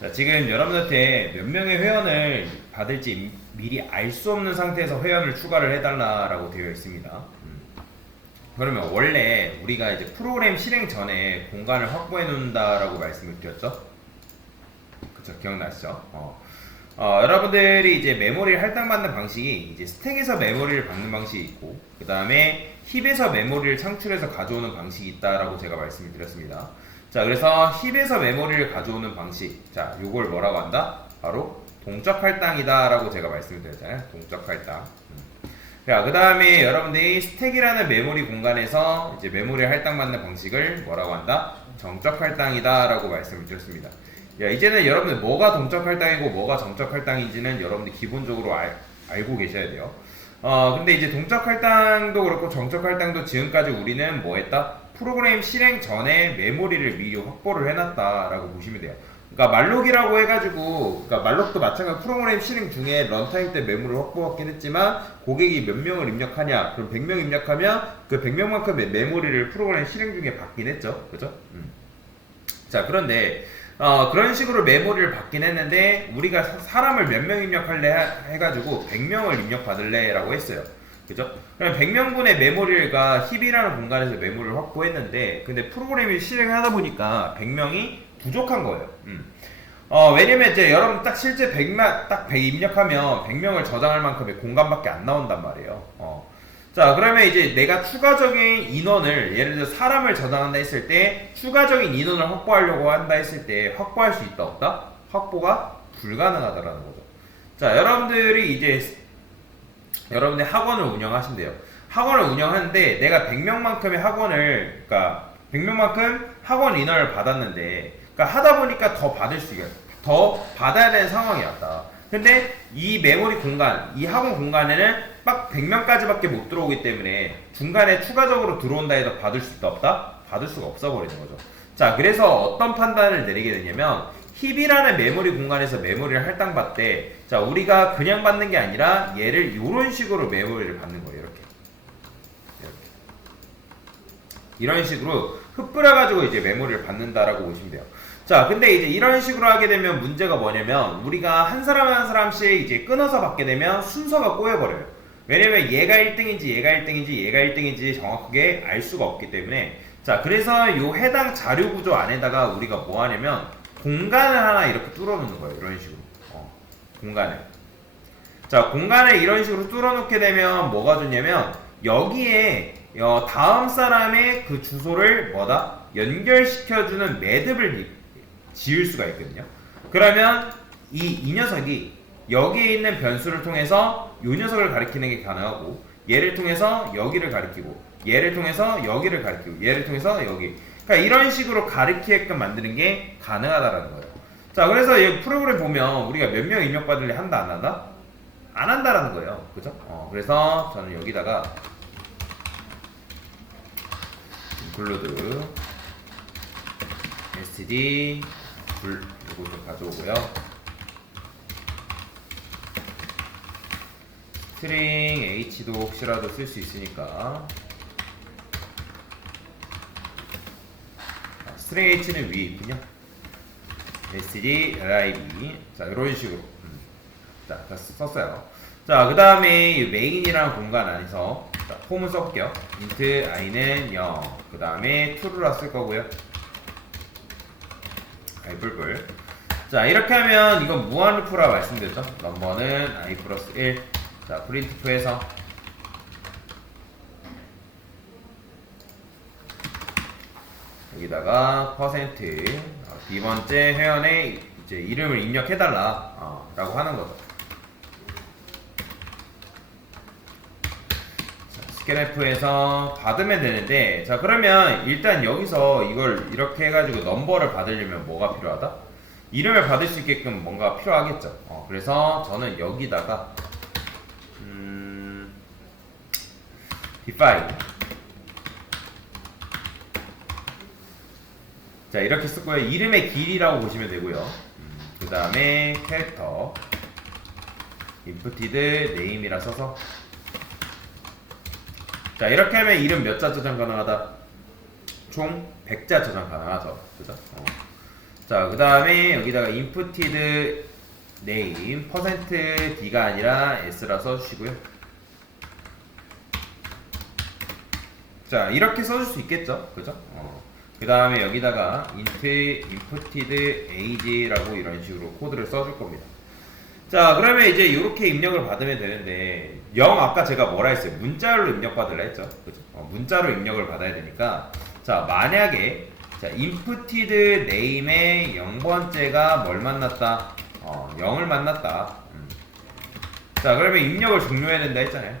자, 지금 여러분한테 몇 명의 회원을 받을지 미리 알 수 없는 상태에서 회원을 추가를 해달라고 되어 있습니다. 그러면 원래 우리가 이제 프로그램 실행 전에 공간을 확보해 놓는다라고 말씀을 드렸죠? 그쵸, 기억나시죠? 여러분들이 이제 메모리를 할당받는 방식이 이제 스택에서 메모리를 받는 방식이 있고, 그 다음에 힙에서 메모리를 창출해서 가져오는 방식이 있다라고 제가 말씀을 드렸습니다. 자, 그래서 힙에서 메모리를 가져오는 방식, 자, 요걸 뭐라고 한다? 바로 동적 할당이다 라고 제가 말씀을 드렸잖아요. 동적 할당. 자, 그 다음에 여러분들이 스택이라는 메모리 공간에서 이제 메모리를 할당받는 방식을 뭐라고 한다? 정적 할당이다 라고 말씀을 드렸습니다. 야, 이제는 여러분들 뭐가 동적 할당이고 뭐가 정적 할당인지는 여러분들 기본적으로 알고 계셔야 돼요. 근데 이제 동적 할당도 그렇고 정적 할당도 지금까지 우리는 뭐 했다? 프로그램 실행 전에 메모리를 미리 확보를 해놨다라고 보시면 돼요. 그러니까 말록이라고 해가지고, 그러니까 말록도 마찬가지로 프로그램 실행 중에 런타임 때 메모리를 확보하긴 했지만 고객이 몇 명을 입력하냐? 그럼 100명 입력하면 그 100명만큼의 메모리를 프로그램 실행 중에 받긴 했죠. 그죠? 자, 그런데 그런 식으로 메모리를 받긴 했는데 우리가 사람을 몇 명 입력할래 해가지고 100명을 입력받을래 라고 했어요. 그죠? 그럼 100명분의 메모리가 힙이라는 공간에서 메모리를 확보했는데 근데 프로그램이 실행하다 보니까 100명이 부족한 거예요. 왜냐면 이제 여러분 딱 실제 100 입력하면 100명을 저장할 만큼의 공간밖에 안 나온단 말이에요. 자, 그러면 이제 내가 추가적인 인원을, 예를 들어 사람을 저장한다 했을 때 추가적인 인원을 확보하려고 한다 했을 때 확보할 수 있다 없다? 확보가 불가능하다라는 거죠. 자, 여러분들이 이제 여러분들 학원을 운영하신대요. 학원을 운영하는데 내가 100명만큼의 학원을, 그러니까 100명만큼 학원 인원을 받았는데, 그러니까 하다 보니까 더 받아야 되는 상황이 왔다. 근데 이 메모리 공간, 이 학원 공간에는 딱 100명까지밖에 못 들어오기 때문에 중간에 추가적으로 들어온다 해서 받을 수 있다 없다? 받을 수가 없어 버리는 거죠. 자, 그래서 어떤 판단을 내리게 되냐면 힙이라는 메모리 공간에서 메모리를 할당받되, 자, 우리가 그냥 받는 게 아니라 얘를 이런 식으로 메모리를 받는 거예요. 이런 식으로 흩뿌려가지고 이제 메모리를 받는다라고 보시면 돼요. 자, 근데 이제 이런 식으로 하게 되면 문제가 뭐냐면 우리가 한 사람 한 사람씩 이제 끊어서 받게 되면 순서가 꼬여버려요. 왜냐면 얘가 1등인지 얘가 1등인지 얘가 1등인지 정확하게 알 수가 없기 때문에. 자, 그래서 요 해당 자료 구조 안에다가 우리가 뭐 하냐면 공간을 하나 이렇게 뚫어 놓는 거예요. 이런 식으로. 공간을. 자, 공간을 이런 식으로 뚫어 놓게 되면 뭐가 좋냐면 여기에 다음 사람의 그 주소를 뭐다? 연결시켜주는 매듭을 지을 수가 있거든요. 그러면 이 녀석이 여기에 있는 변수를 통해서 이 녀석을 가리키는 게 가능하고, 얘를 통해서 여기를 가리키고, 얘를 통해서 여기를 가리키고, 얘를 통해서 여기. 그러니까 이런 식으로 가리키게끔 만드는 게 가능하다라는 거예요. 자, 그래서 이 프로그램 보면 우리가 몇 명 입력받을래 한다 안 한다? 안 한다라는 거예요. 그죠? 그래서 저는 여기다가 include std 이거 좀 가져오고요. 스트링 h도 혹시라도 쓸 수 있으니까 스트링 h는 위에 있군요. std lib. 자, 이런 식으로 자, 다 썼어요. 자, 그 다음에 메인이라는 공간 안에서 자, 폼을 써볼게요. int i는 0, 그 다음에 true라 쓸 거고요. 뿔뿔. 자, 이렇게 하면 이건 무한 루프라 말씀드렸죠. 넘버는 i 플러스 1. 자, printf에서 여기다가 퍼센트 B번째 회원의 이제 이름을 입력해달라 라고 하는 거죠. 스캔F에서 받으면 되는데, 자, 그러면 일단 여기서 이걸 이렇게 해가지고 넘버를 받으려면 뭐가 필요하다? 이름을 받을 수 있게끔 뭔가 필요하겠죠. 그래서 저는 여기다가 define, 자, 이렇게 쓸 거예요. 이름의 길이라고 보시면 되고요. 그 다음에 캐릭터 inputted name이라 써서, 자, 이렇게 하면 이름 몇 자 저장 가능하다? 총 100자 저장 가능하죠. 그죠? 자, 그 다음에 여기다가 inputted name %d가 아니라 s라 써주시고요. 자, 이렇게 써줄 수 있겠죠, 그죠? 그 다음에 여기다가 inputted age라고 이런 식으로 코드를 써줄 겁니다. 자, 그러면 이제 이렇게 입력을 받으면 되는데, 아까 제가 뭐라 했어요? 문자로 입력받으라 했죠, 그죠? 문자로 입력을 받아야 되니까, 자, 만약에 자, inputted name의 0번째가 뭘 만났다? 0을 만났다. 자, 그러면 입력을 종료해야 된다 했잖아요.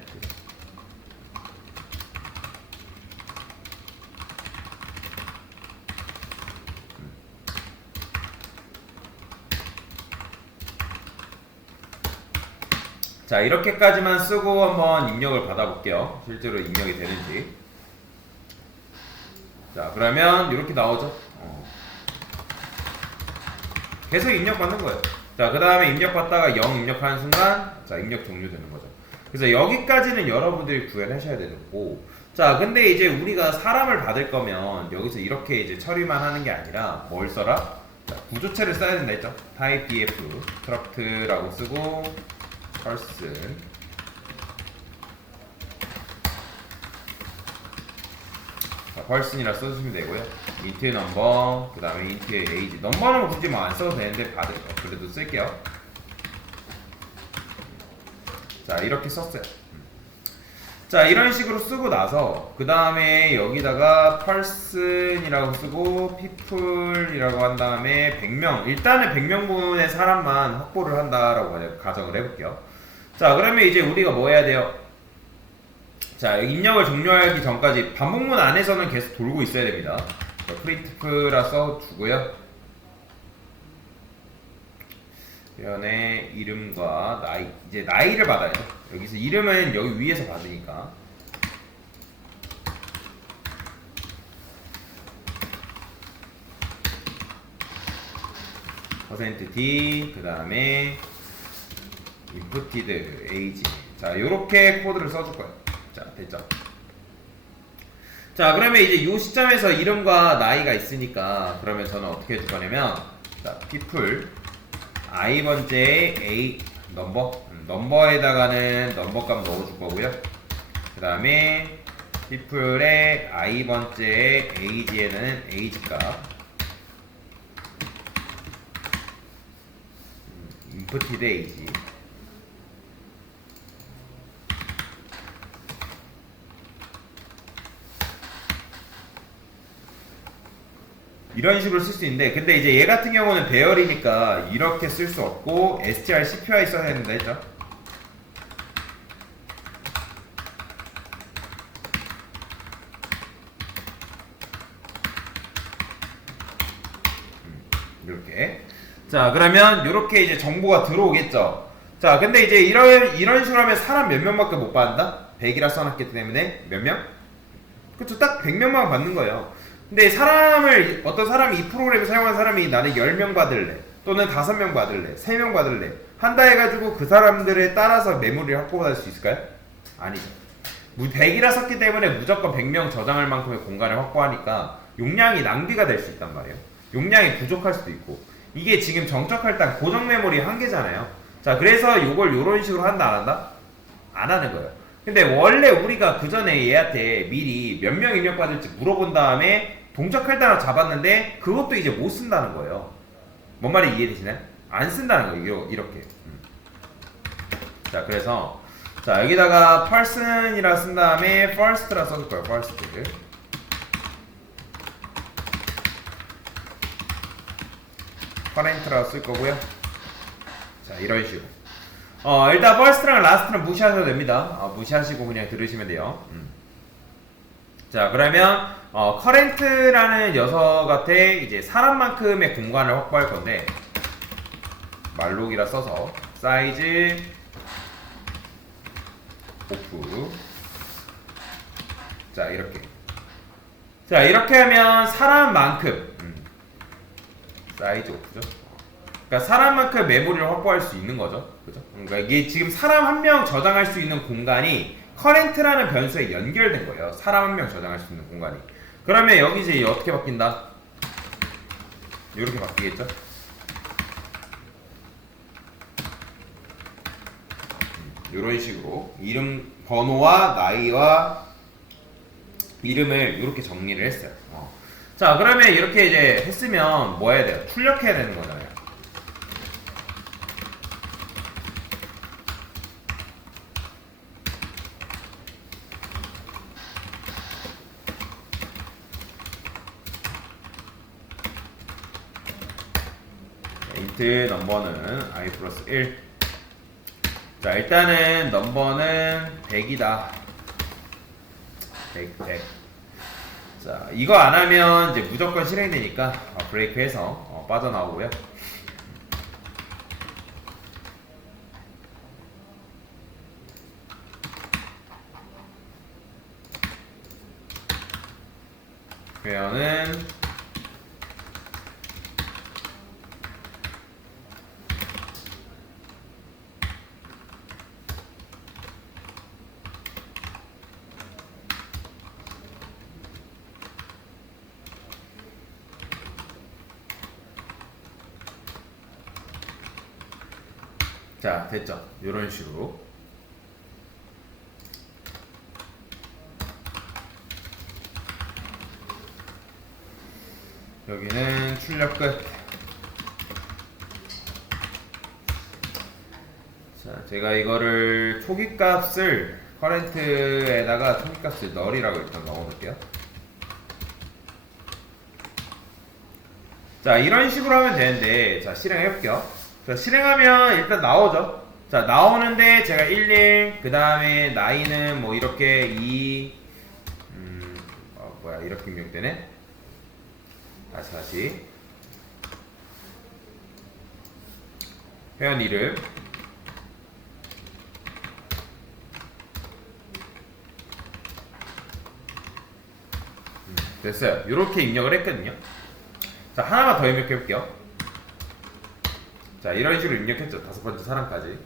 자, 이렇게까지만 쓰고 한번 입력을 받아볼게요. 실제로 입력이 되는지. 자, 그러면 이렇게 나오죠. 계속 입력받는 거예요. 자, 그 다음에 입력받다가 0 입력하는 순간, 자, 입력 종료되는 거죠. 그래서 여기까지는 여러분들이 구현하셔야 되고, 자, 근데 이제 우리가 사람을 받을 거면 여기서 이렇게 이제 처리만 하는 게 아니라 뭘 써라? 자, 구조체를 써야 된다 했죠. type df, struct라고 쓰고, person. 자, person이라 써주시면 되고요. int number, 그 다음에 int의 age. 넘버는 굳이 뭐 안 써도 되는데 그래도 쓸게요. 자, 이렇게 썼어요. 자, 이런 식으로 쓰고 나서 그 다음에 여기다가 person이라고 쓰고 people이라고 한 다음에 100명, 일단은 100명분의 사람만 확보를 한다라고 가정을 해볼게요. 자, 그러면 이제 우리가 뭐 해야 돼요? 자, 입력을 종료하기 전까지 반복문 안에서는 계속 돌고 있어야 됩니다. 자, printf라 써주고요. 회원의 이름과 나이, 이제 나이를 받아야죠. 여기서 이름은 여기 위에서 받으니까. %d, 그 다음에 inputted age. 자, 요렇게 코드를 써줄 거예요. 자, 됐죠? 자, 그러면 이제 요 시점에서 이름과 나이가 있으니까, 그러면 저는 어떻게 해줄 거냐면, 자, people, i번째의 a, 넘버에다가는 넘버 값 넣어줄 거고요. 그 다음에 people의 i번째의 age에는 age 값, inputted age. 이런 식으로 쓸 수 있는데, 근데 이제 얘 같은 경우는 배열이니까 이렇게 쓸 수 없고 str cpy 써야 된다 했죠. 이렇게. 자, 그러면 이렇게 이제 정보가 들어오겠죠. 자, 근데 이제 이런 식으로 하면 사람 몇 명밖에 못 받는다? 100이라 써놨기 때문에 몇 명? 그쵸, 딱 100명만 받는 거예요. 근데 어떤 사람이 이 프로그램을 사용한 사람이 나는 10명 받을래, 또는 5명 받을래, 3명 받을래 한다 해가지고 그 사람들에 따라서 메모리를 확보할 수 있을까요? 아니죠. 100이라 썼기 때문에 무조건 100명 저장할 만큼의 공간을 확보하니까 용량이 낭비가 될 수 있단 말이에요. 용량이 부족할 수도 있고, 이게 지금 정적 할당 고정 메모리 한계잖아요. 자, 그래서 요걸 요런 식으로 한다 안 한다? 안 하는 거예요. 근데 원래 우리가 그 전에 얘한테 미리 몇 명 입력받을지 물어본 다음에 동적 할당을 잡았는데 그것도 이제 못 쓴다는 거예요. 뭔 말이 이해되시나요? 안 쓴다는 거예요. 이렇게. 자, 그래서 자, 여기다가 person이라 쓴 다음에 first라 써줄 거예요. first. current라 쓸 거고요. 자, 이런 식으로. 일단 first랑 last는 무시하셔도 됩니다. 무시하시고 그냥 들으시면 돼요. 자, 그러면 current라는 녀석한테 이제 사람만큼의 공간을 확보할 건데, 말록이라 써서 size off. 자, 이렇게. 자, 이렇게 하면 사람만큼 size off죠. 그러니까 사람만큼 메모리를 확보할 수 있는 거죠. 그죠? 그러니까 이게 지금 사람 한 명 저장할 수 있는 공간이 current라는 변수에 연결된 거예요. 사람 한 명 저장할 수 있는 공간이. 그러면 여기 이제 어떻게 바뀐다? 이렇게 바뀌겠죠? 이런 식으로 이름 번호와 나이와 이름을 이렇게 정리를 했어요. 자, 그러면 이렇게 이제 했으면 뭐 해야 돼요? 출력해야 되는 거잖아요. 인트 넘버는 i 플러스 1. 자, 일단은 넘버는 100이다. 100. 자, 이거 안 하면 이제 무조건 실행되니까 브레이크해서 빠져나오고요. 회원은 자, 됐죠? 이런 식으로. 여기는 출력 끝. 자, 제가 이거를 초기값을 커렌트에다가 초기값을 널이라고 일단 넣어놓을게요. 자, 이런 식으로 하면 되는데, 자, 실행해볼게요. 자, 실행하면 일단 나오죠. 자, 나오는데 제가 11, 그 다음에 나이는 뭐 이렇게 2, 이렇게 입력되네. 다시. 회원 이름. 됐어요. 이렇게 입력을 했거든요. 자, 하나만 더 입력해볼게요. 자, 이런 식으로 입력했죠. 5번째 사람까지.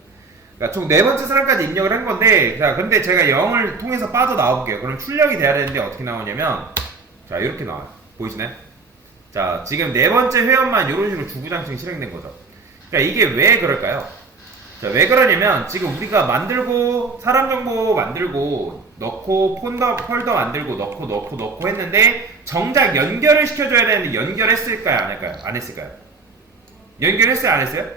그러니까 총 4번째 사람까지 입력을 한 건데, 자, 근데 제가 0을 통해서 빠져나와볼게요. 그럼 출력이 돼야 되는데 어떻게 나오냐면, 자, 이렇게 나와요. 보이시나요? 자, 지금 4번째 회원만 이런 식으로 주구장창 실행된 거죠. 그러니까 이게 왜 그럴까요? 자, 왜 그러냐면, 지금 우리가 만들고, 사람 정보 만들고, 넣고, 폴더 만들고, 넣고 했는데, 정작 연결을 시켜줘야 되는데, 연결했을까요? 안 할까요? 안 했을까요? 연결했어요? 안 했어요?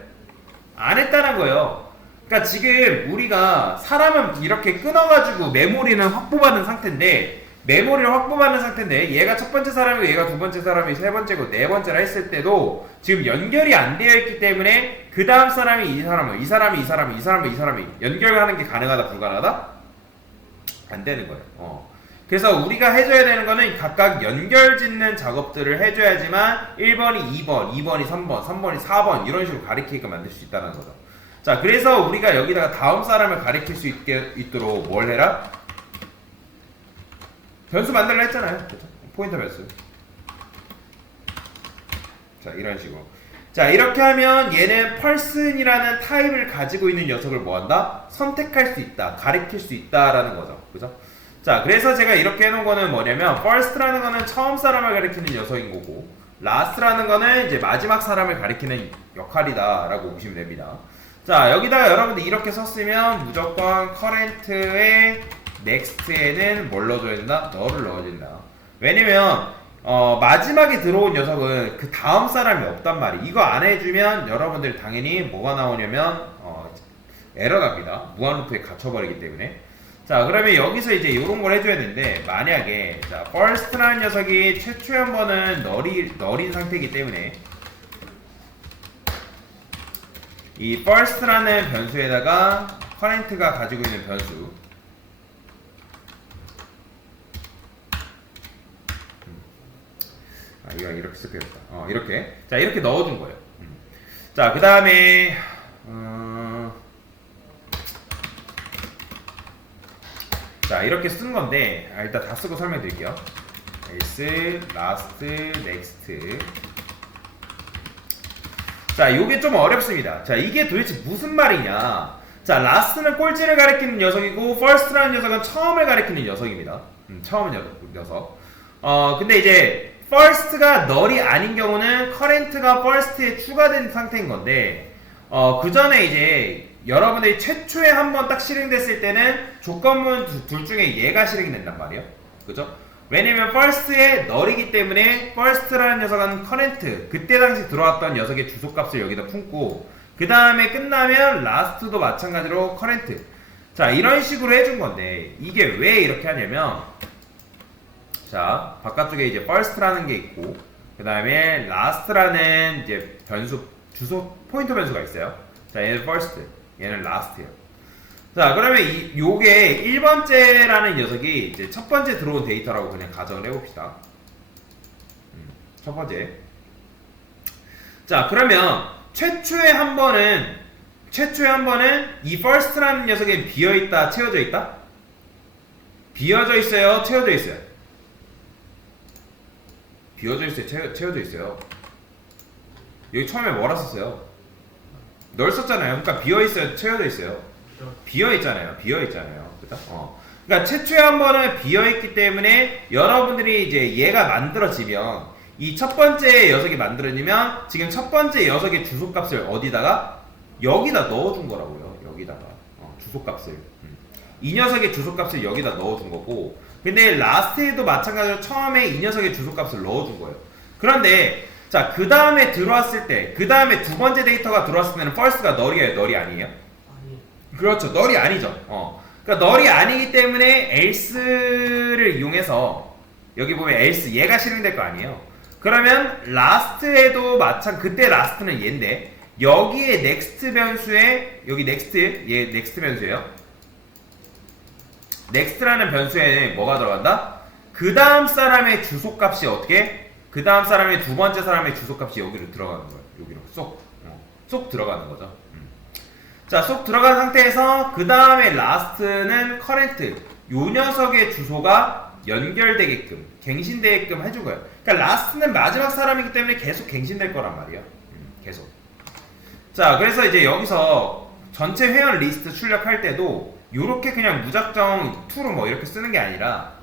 안 했다는 거예요. 그러니까 지금 우리가 사람은 이렇게 끊어가지고 메모리는 확보받은 상태인데, 얘가 첫 번째 사람이고 얘가 두 번째 사람이 세 번째고 네 번째라 했을 때도 지금 연결이 안 되어 있기 때문에 그 다음 사람이 이 사람이 연결하는 게 가능하다 불가능하다? 안 되는 거예요. 그래서 우리가 해줘야 되는 거는 각각 연결 짓는 작업들을 해줘야지만 1번이 2번, 2번이 3번, 3번이 4번 이런 식으로 가리키게끔 만들 수 있다는 거죠. 자, 그래서 우리가 여기다가 다음 사람을 가리킬 수 있도록 뭘 해라? 변수 만들라 했잖아요. 그렇죠? 포인터 변수. 자, 이런 식으로. 자, 이렇게 하면 얘는 person이라는 타입을 가지고 있는 녀석을 뭐한다? 선택할 수 있다, 가리킬 수 있다라는 거죠. 그죠? 자, 그래서 제가 이렇게 해놓은 거는 뭐냐면 first라는 거는 처음 사람을 가리키는 녀석인 거고 last라는 거는 이제 마지막 사람을 가리키는 역할이다 라고 보시면 됩니다. 자, 여기다가 여러분들 이렇게 썼으면 무조건 current에 next에는 뭘 넣어줘야 된다? 너를 넣어야 된다. 왜냐면 마지막에 들어온 녀석은 그 다음 사람이 없단 말이에요. 이거 안 해주면 여러분들 당연히 뭐가 나오냐면 에러가 납니다. 무한루프에 갇혀버리기 때문에. 자, 그러면 여기서 이제 이런 걸 해줘야 되는데 만약에 자, first라는 녀석이 최초의 한 번은 널인 상태이기 때문에 이 first라는 변수에다가 current가 가지고 있는 변수 이거 이렇게 쓸게요겠다. 이렇게. 자, 이렇게 넣어준 거예요. 자, 그 다음에, 자, 이렇게 쓴 건데, 일단 다 쓰고 설명 드릴게요. else, last, next. 자, 요게 좀 어렵습니다. 자, 이게 도대체 무슨 말이냐. 자, last는 꼴찌를 가리키는 녀석이고, first라는 녀석은 처음을 가리키는 녀석입니다. 처음 녀석. 근데 이제 first가 null이 아닌 경우는 current가 first에 추가된 상태인 건데 그 전에 이제 여러분들이 최초에 한번 딱 실행됐을 때는 조건문 둘 중에 얘가 실행이 된단 말이에요. 그죠? 왜냐면 first에 null이기 때문에 first라는 녀석은 current 그때 당시 들어왔던 녀석의 주소값을 여기다 품고 그 다음에 끝나면 last도 마찬가지로 current. 자, 이런 식으로 해준 건데 이게 왜 이렇게 하냐면 자, 바깥쪽에 이제 first라는 게 있고 그 다음에 last라는 이제 변수 주소 포인터 변수가 있어요. 자, 얘는 first, 얘는 last예요. 자, 그러면 요게 1번째라는 녀석이 이제 첫 번째 들어온 데이터라고 그냥 가정을 해봅시다. 첫 번째. 자, 그러면 최초에 한 번은 이 first라는 녀석이 비어있다, 채워져 있다? 비어져 있어요, 채워져 있어요? 비어져 있어요, 채워져 있어요. 여기 처음에 뭐라 썼어요? 널 썼잖아요. 그러니까 비어있어요, 채워져 있어요? 비어있잖아요. 그죠? 그러니까 최초에 한 번은 비어있기 때문에 여러분들이 이제 얘가 만들어지면 이 첫 번째 녀석이 만들어지면 지금 첫 번째 녀석의 주소값을 어디다가? 여기다 넣어준 거라고요. 여기다가 주소값을 이 녀석의 주소값을 여기다 넣어준 거고 근데 라스트에도 마찬가지로 처음에 이 녀석의 주소값을 넣어준 거예요. 그런데 자, 그 다음에 들어왔을 때, 그 다음에 두 번째 데이터가 들어왔을 때는 first가 null이에요, null이 아니에요? 그렇죠, null이 아니죠. 그러니까 null이 아니기 때문에 else를 이용해서 여기 보면 else 얘가 실행될 거 아니에요. 그러면 last에도 그때 last는 얘인데 여기에 next 변수에 여기 next 얘 next 변수예요. next라는 변수에 뭐가 들어간다? 그 다음 사람의 주소값이 어떻게? 그 다음 사람의 두 번째 사람의 주소값이 여기로 들어가는 거예요. 여기로 쏙 들어가는 거죠. 자, 쏙 들어간 상태에서 그 다음에 last는 current 요 녀석의 주소가 연결되게끔 갱신되게끔 해준 거예요. 그러니까 last는 마지막 사람이기 때문에 계속 갱신될 거란 말이에요. 계속. 자, 그래서 이제 여기서 전체 회원 리스트 출력할 때도 요렇게 그냥 무작정 to로 뭐 이렇게 쓰는 게 아니라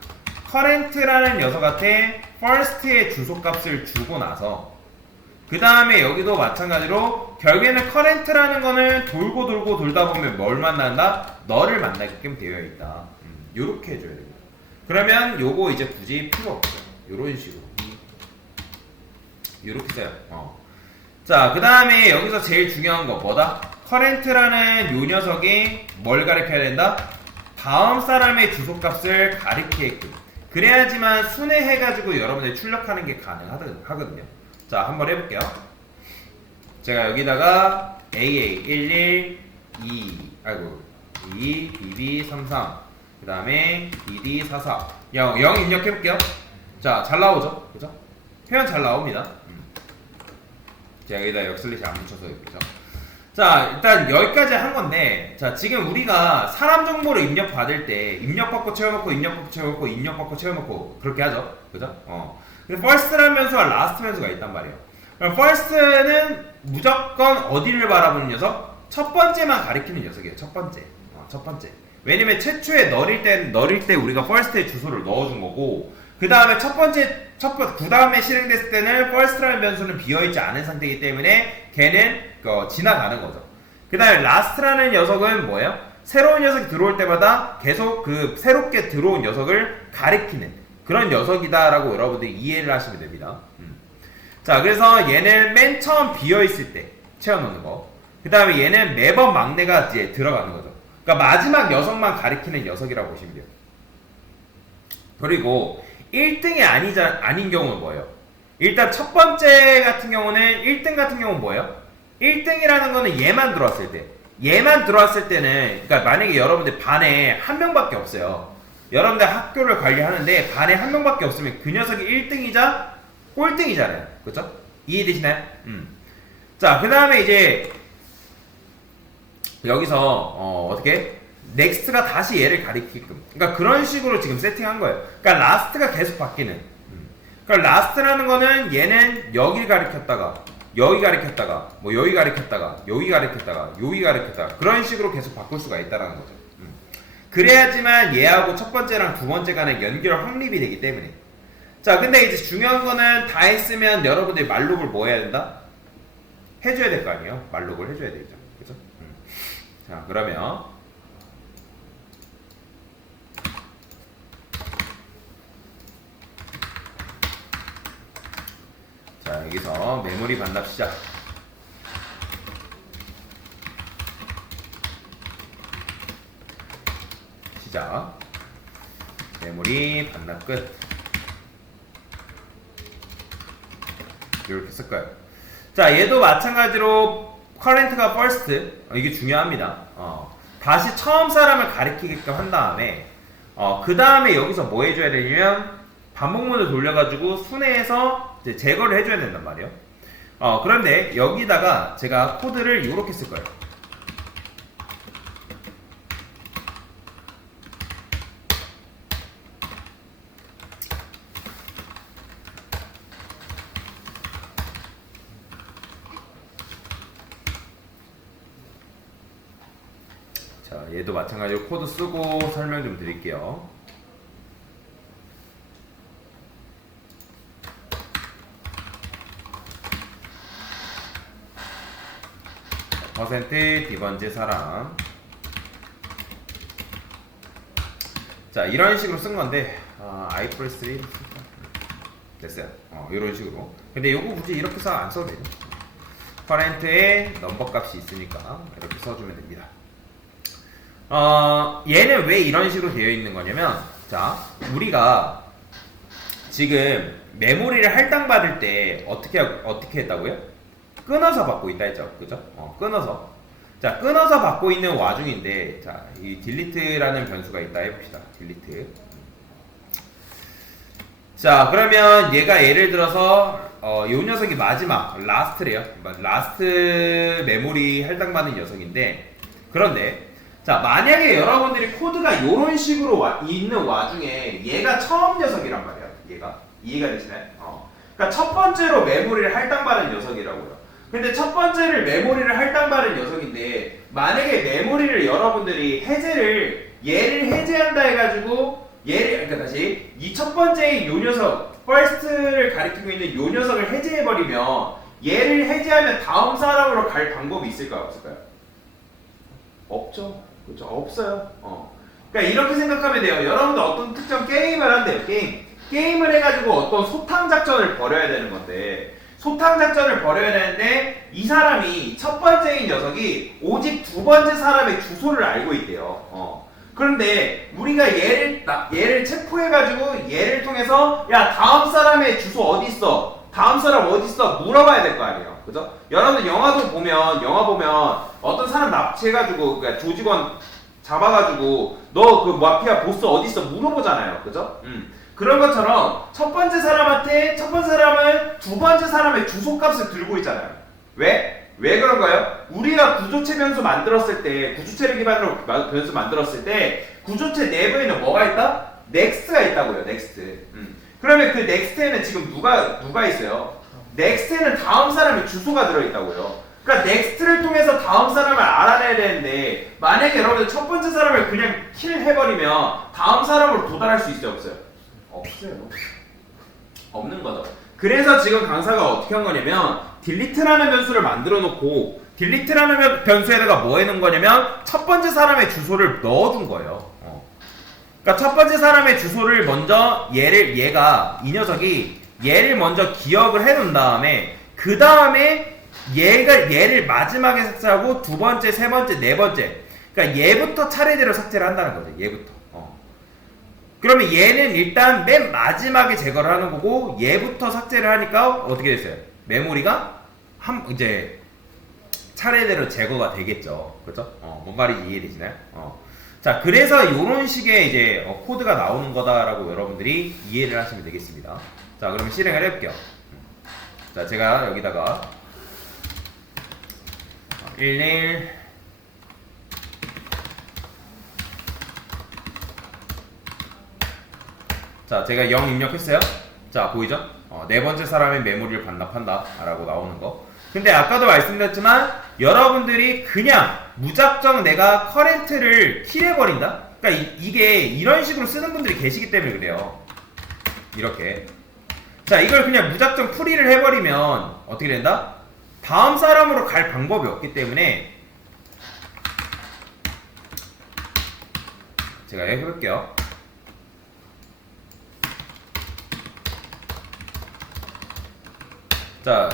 current라는 녀석한테 first의 주소값을 주고 나서 그 다음에 여기도 마찬가지로 결국에는 current라는 거는 돌고 돌다 보면 뭘 만난다? 너를 만나게끔 되어 있다. 요렇게 해줘야 됩니다. 그러면 요거 이제 굳이 필요 없어요. 요런 식으로 요렇게 써요. 자, 그 다음에 여기서 제일 중요한 거 뭐다? current라는 요 녀석이 뭘 가리켜야 된다? 다음 사람의 주소값을 가리키게끔 그래야지만 순회해가지고 여러분들이 출력하는 게 가능하거든요. 자, 한번 해볼게요. 제가 여기다가 AA11, 2, BB33, 그 다음에 BD44, 0 입력해볼게요. 자, 잘 나오죠? 그죠? 표현 잘 나옵니다. 제가 여기다 역슬래시 안 붙여서 그죠? 자, 일단 여기까지 한 건데, 자, 지금 우리가 사람 정보를 입력받을 때, 입력받고 채워놓고, 입력받고 채워놓고, 입력받고 채워놓고, 그렇게 하죠. 그죠? 근데 first라는 변수와 last 변수가 있단 말이에요. 그럼 first는 무조건 어디를 바라보는 녀석? 첫 번째만 가리키는 녀석이에요. 첫 번째. 첫 번째. 왜냐면 최초에 넣을 때 우리가 first의 주소를 넣어준 거고, 그 다음에 그 다음에 실행됐을 때는 first라는 변수는 비어있지 않은 상태이기 때문에 걔는 지나가는 거죠. 그 다음에 last라는 녀석은 뭐예요? 새로운 녀석이 들어올 때마다 계속 그 새롭게 들어온 녀석을 가리키는 그런 녀석이다라고 여러분들이 이해를 하시면 됩니다. 자, 그래서 얘는 맨 처음 비어있을 때 채워놓는 거. 그 다음에 얘는 매번 막내가 이제 들어가는 거죠. 그러니까 마지막 녀석만 가리키는 녀석이라고 보시면 돼요. 그리고 1등이 아닌 경우는 뭐예요? 일단 첫 번째 같은 경우는 1등 같은 경우는 뭐예요? 1등이라는 거는 얘만 들어왔을 때. 얘만 들어왔을 때는, 그러니까 만약에 여러분들 반에 한 명밖에 없어요. 여러분들 학교를 관리하는데 반에 한 명밖에 없으면 그 녀석이 1등이자 꼴등이잖아요. 그렇죠? 이해되시나요? 자, 그 다음에 이제 여기서 어떻게? 넥스트가 다시 얘를 가리키게끔. 그러니까 그런 식으로 지금 세팅한 거예요. 그러니까 라스트가 계속 바뀌는. 그러니까 라스트라는 거는 얘는 여기를 가리켰다가 여기 가리켰다가 뭐 여기 가리켰다가 여기 가리켰다가 여기 가리켰다가 그런 식으로 계속 바꿀 수가 있다라는 거죠. 그래야지만 얘하고 첫 번째랑 두 번째 간의 연결 확립이 되기 때문에. 자, 근데 이제 중요한 거는 다 했으면 여러분들이 말록을 뭐 해야 된다? 해줘야 될 거 아니에요? 말록을 해줘야 되죠. 그죠? 자, 그러면 자, 여기서 메모리 반납 시작. 시작. 메모리 반납 끝. 이렇게 쓸 거예요. 자, 얘도 마찬가지로 커렌트가 first, 이게 중요합니다. 다시 처음 사람을 가리키게끔 한 다음에 그 다음에 여기서 뭐 해줘야 되냐면 반복문을 돌려가지고 순회해서 이제 제거를 해줘야 된단 말이에요. 그런데 여기다가 제가 코드를 이렇게 쓸 거예요. 자, 얘도 마찬가지로 코드 쓰고 설명 좀 드릴게요. 퍼센트 D번째 사람. 자, 이런 식으로 쓴 건데 I 플러스 3 됐어요. 이런 식으로. 근데 요거 굳이 이렇게 써 안 써도 돼요. 커렌트에 넘버 값이 있으니까 이렇게 써주면 됩니다. 얘는 왜 이런 식으로 되어 있는 거냐면, 자, 우리가 지금 메모리를 할당받을 때 어떻게 했다고요? 끊어서 받고 있다 했죠. 그죠? 끊어서. 자, 끊어서 받고 있는 와중인데, 자, 이 delete라는 변수가 있다 해봅시다. delete. 자, 그러면 얘가 예를 들어서, 요 녀석이 마지막, last래요. last 메모리 할당받는 녀석인데, 그런데, 자, 만약에 여러분들이 코드가 이런 식으로 있는 와중에 얘가 처음 녀석이란 말이야. 얘가 이해가 되시나요? 그러니까 첫 번째로 메모리를 할당받은 녀석이라고요. 근데 첫 번째를 메모리를 할당받은 녀석인데 만약에 메모리를 여러분들이 얘를 해제한다 해가지고 그러니까 다시 이 첫 번째인 요 녀석 first를 가리키고 있는 요 녀석을 해제해버리면 얘를 해제하면 다음 사람으로 갈 방법이 있을까요? 없을까요? 없죠. 그렇죠? 없어요. 그러니까 이렇게 생각하면 돼요. 여러분들 어떤 특정 게임을 한대요. 게임을 해가지고 어떤 소탕 작전을 벌여야 되는 건데, 소탕 작전을 벌여야 되는데 이 사람이 첫 번째인 녀석이 오직 두 번째 사람의 주소를 알고 있대요. 그런데 우리가 얘를 체포해가지고 얘를 통해서 야, 다음 사람의 주소 어디 있어? 다음 사람 어디 있어? 물어봐야 될 거 아니에요. 그죠? 여러분 영화 보면 어떤 사람 납치해가지고 그러니까 조직원 잡아가지고 너 그 마피아 보스 어디 있어? 물어보잖아요. 그죠? 그런 것처럼 첫 번째 사람은 두 번째 사람의 주소값을 들고 있잖아요. 왜? 왜 그런가요? 우리가 구조체 변수 만들었을 때, 구조체를 기반으로 변수 만들었을 때 구조체 내부에는 뭐가 있다? 넥스트가 있다고요. 넥스트. 그러면 그 넥스트에는 지금 누가 있어요? 넥스트에는 다음 사람의 주소가 들어있다고요. 그러니까 넥스트를 통해서 다음 사람을 알아내야 되는데 만약에 여러분들 첫 번째 사람을 그냥 킬해버리면 다음 사람으로 도달할 수 있어요? 없어요? 없어요. 없는 거죠. 그래서 지금 강사가 어떻게 한 거냐면 delete라는 변수를 만들어 놓고 delete라는 변수에다가 뭐 해놓은 거냐면 첫 번째 사람의 주소를 넣어준 거예요. 그러니까 첫 번째 사람의 주소를 먼저 이 녀석이 얘를 먼저 기억을 해놓은 다음에 그 다음에 얘를 마지막에 삭제하고 두 번째, 세 번째, 네 번째, 그러니까 얘부터 차례대로 삭제를 한다는 거죠. 얘부터. 그러면 얘는 일단 맨 마지막에 제거를 하는 거고 얘부터 삭제를 하니까 어떻게 됐어요? 메모리가 이제 차례대로 제거가 되겠죠. 그렇죠? 뭔 말인지 이해되시나요? 자, 그래서 이런 식의 이제 코드가 나오는 거다라고 여러분들이 이해를 하시면 되겠습니다. 자, 그러면 실행을 해볼게요. 자, 제가 여기다가 11 자, 제가 0 입력했어요. 자, 보이죠? 네 번째 사람의 메모리를 반납한다 라고 나오는 거. 근데 아까도 말씀드렸지만 여러분들이 그냥 무작정 내가 커렌트를 킬해버린다? 그러니까 이게 이런 식으로 쓰는 분들이 계시기 때문에 그래요. 이렇게 자, 이걸 그냥 무작정 풀이를 해버리면 어떻게 된다? 다음 사람으로 갈 방법이 없기 때문에 제가 해볼게요. 자,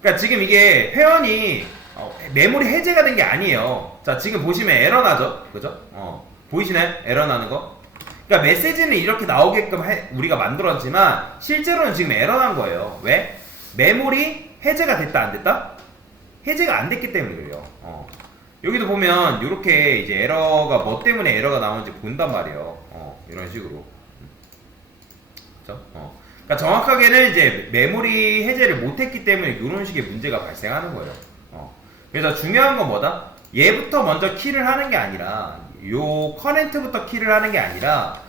그러니까 지금 이게 회원이 메모리 해제가 된 게 아니에요. 자, 지금 보시면 에러 나죠? 그죠? 보이시나요? 에러 나는 거? 그러니까 메시지는 이렇게 나오게끔 우리가 만들었지만 실제로는 지금 에러 난 거예요. 왜? 메모리 해제가 됐다 안 됐다? 해제가 안 됐기 때문에 그래요. 여기도 보면 이렇게 이제 에러가 뭐 때문에 에러가 나오는지 본단 말이에요. 이런 식으로. 그렇죠? 그러니까 정확하게는 이제 메모리 해제를 못했기 때문에 이런 식의 문제가 발생하는 거예요. 그래서 중요한 건 뭐다? 얘부터 먼저 키를 하는 게 아니라 요 커렌트부터 키를 하는 게 아니라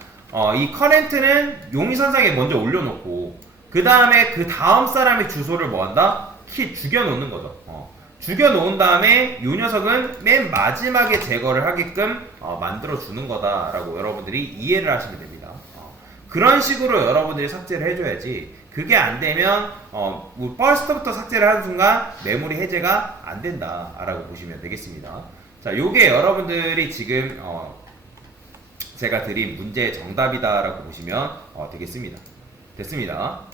이 커렌트는 용의선상에 먼저 올려놓고 그 다음에 그 다음 사람의 주소를 뭐 한다? 키 죽여놓는 거죠. 죽여놓은 다음에 이 녀석은 맨 마지막에 제거를 하게끔 만들어주는 거다라고 여러분들이 이해를 하시면 됩니다. 그런 식으로 여러분들이 삭제를 해줘야지 그게 안 되면 뭐 퍼스트부터 삭제를 하는 순간 메모리 해제가 안 된다라고 보시면 되겠습니다. 자, 요게 여러분들이 지금 제가 드린 문제의 정답이다라고 보시면 되겠습니다. 됐습니다.